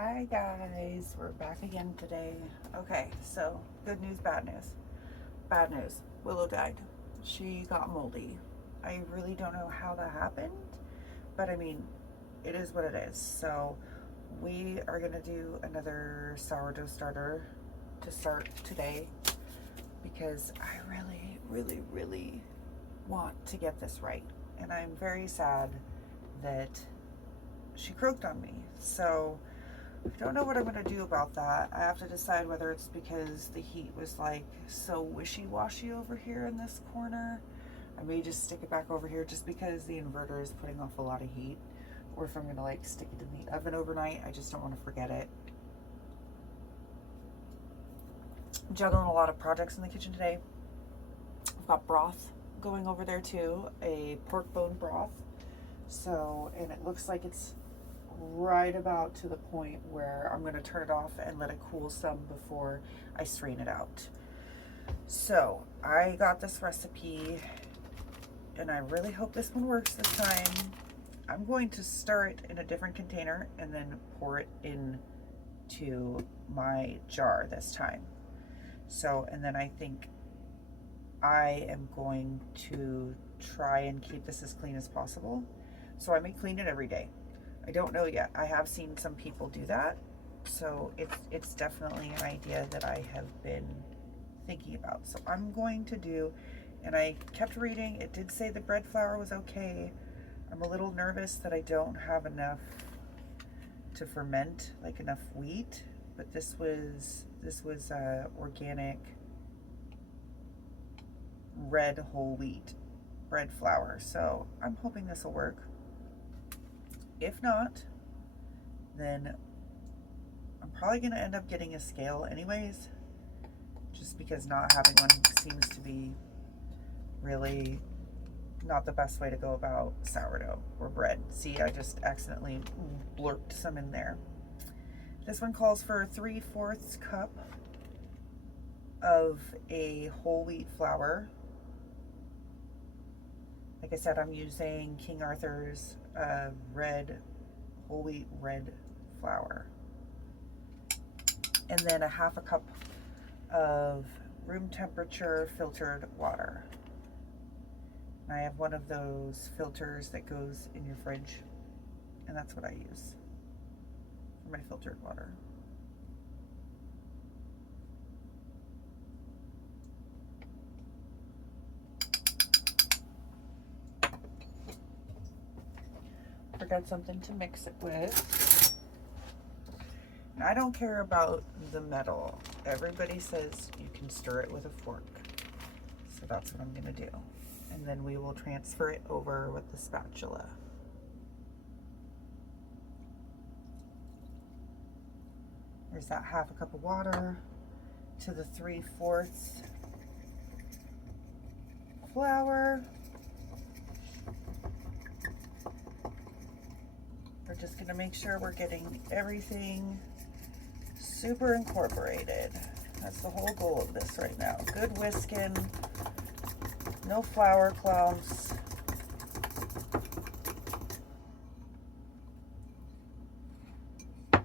Hi guys, we're back again today. Okay, so good news, bad news. Bad news, Willow died. She got moldy. I really don't know how that happened, but I mean, it is what it is. So we are gonna do another sourdough starter to start today because I really want to get this right. And I'm very sad that she croaked on me. So I don't know what I'm going to do about that. I have to decide whether it's because the heat was like so wishy-washy over here in this corner. I may just stick it back over here just because the inverter is putting off a lot of heat. Or if I'm going to like stick it in the oven overnight, I just don't want to forget it. I'm juggling a lot of projects in the kitchen today. I've got broth going over there too, a pork bone broth. So, and it looks like it's right about to the point where I'm going to turn it off and let it cool some before I strain it out. So I got this recipe and I really hope this one works this time. I'm going to stir it in a different container and then pour it into my jar this time. So, and then I think I am going to try and keep this as clean as possible. So I may clean it every day. I don't know yet. I have seen some people do that, so it's definitely an idea that I have been thinking about. So I'm going to do, and I kept reading, it did say the bread flour was okay. I'm a little nervous that I don't have enough to ferment, like enough wheat, but this was organic red whole wheat bread flour, so I'm hoping this will work. If not, then I'm probably going to end up getting a scale anyways, just because not having one seems to be really not the best way to go about sourdough or bread. See, I just accidentally blurped some in there. This one calls for 3/4 cup of a whole wheat flour. Like I said, I'm using King Arthur's whole wheat red flour. And then a 1/2 cup of room temperature filtered water. And I have one of those filters that goes in your fridge, and that's what I use for my filtered water. Forgot something to mix it with. And I don't care about the metal. Everybody says you can stir it with a fork. So that's what I'm going to do. And then we will transfer it over with the spatula. There's that 1/2 cup of water to the 3/4 flour. We're just going to make sure we're getting everything super incorporated. That's the whole goal of this right now. Good whisking, no flour clumps. I'll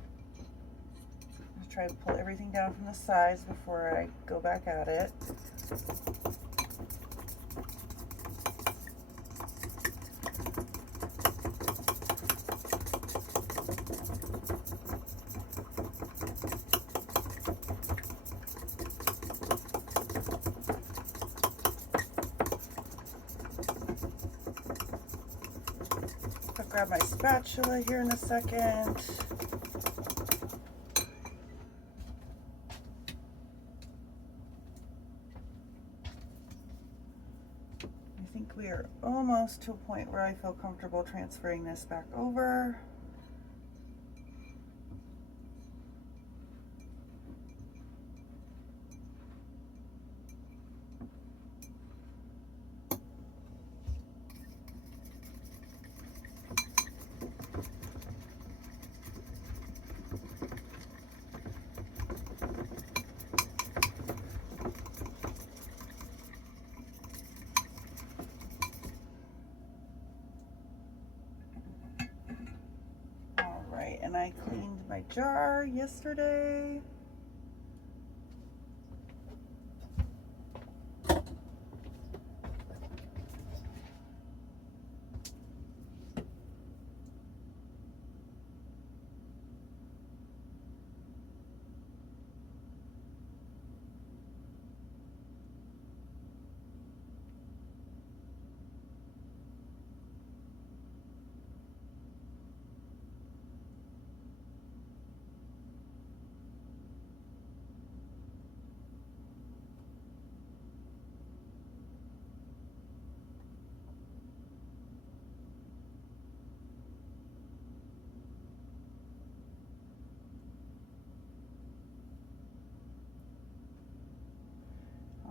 try to pull everything down from the sides before I go back at it. I'll grab my spatula here in a second. I think we are almost to a point where I feel comfortable transferring this back over. my jar yesterday.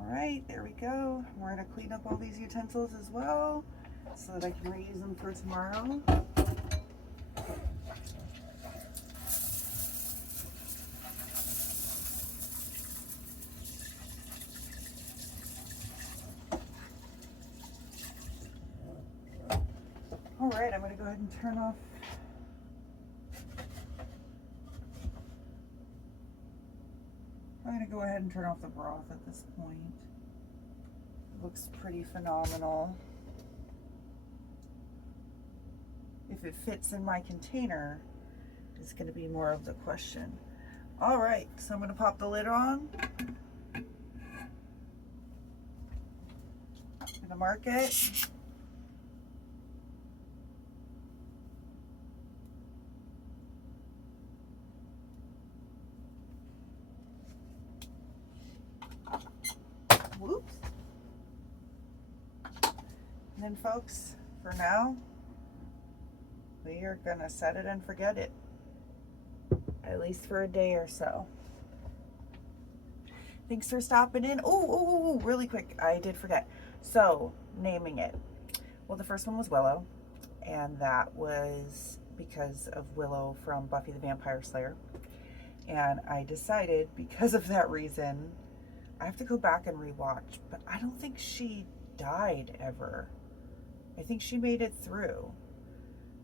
Alright, there we go. We're going to clean up all these utensils as well so that I can reuse them for tomorrow. Alright, I'm going to go ahead and turn off the broth at this point. It looks pretty phenomenal. If it fits in my container is going to be more of the question. Alright, so I'm going to pop the lid on. I'm going to mark it. Whoops. And then folks, for now, we are gonna set it and forget it, at least for a day or so. Thanks for stopping in. Oh, really quick, I did forget. So, naming it. Well, the first one was Willow, and that was because of Willow from Buffy the Vampire Slayer. And I decided, because of that reason, I have to go back and rewatch, but I don't think she died ever. I think she made it through.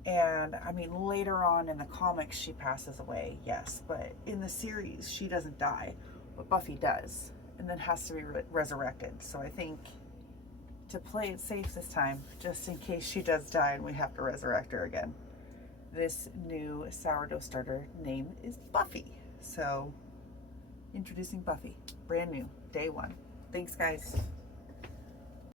And I mean, later on in the comics, she passes away, yes, but in the series, she doesn't die, but Buffy does, and then has to be resurrected. So I think to play it safe this time, just in case she does die and we have to resurrect her again, this new sourdough starter name is Buffy. So introducing Buffy, brand new, day one. Thanks, guys.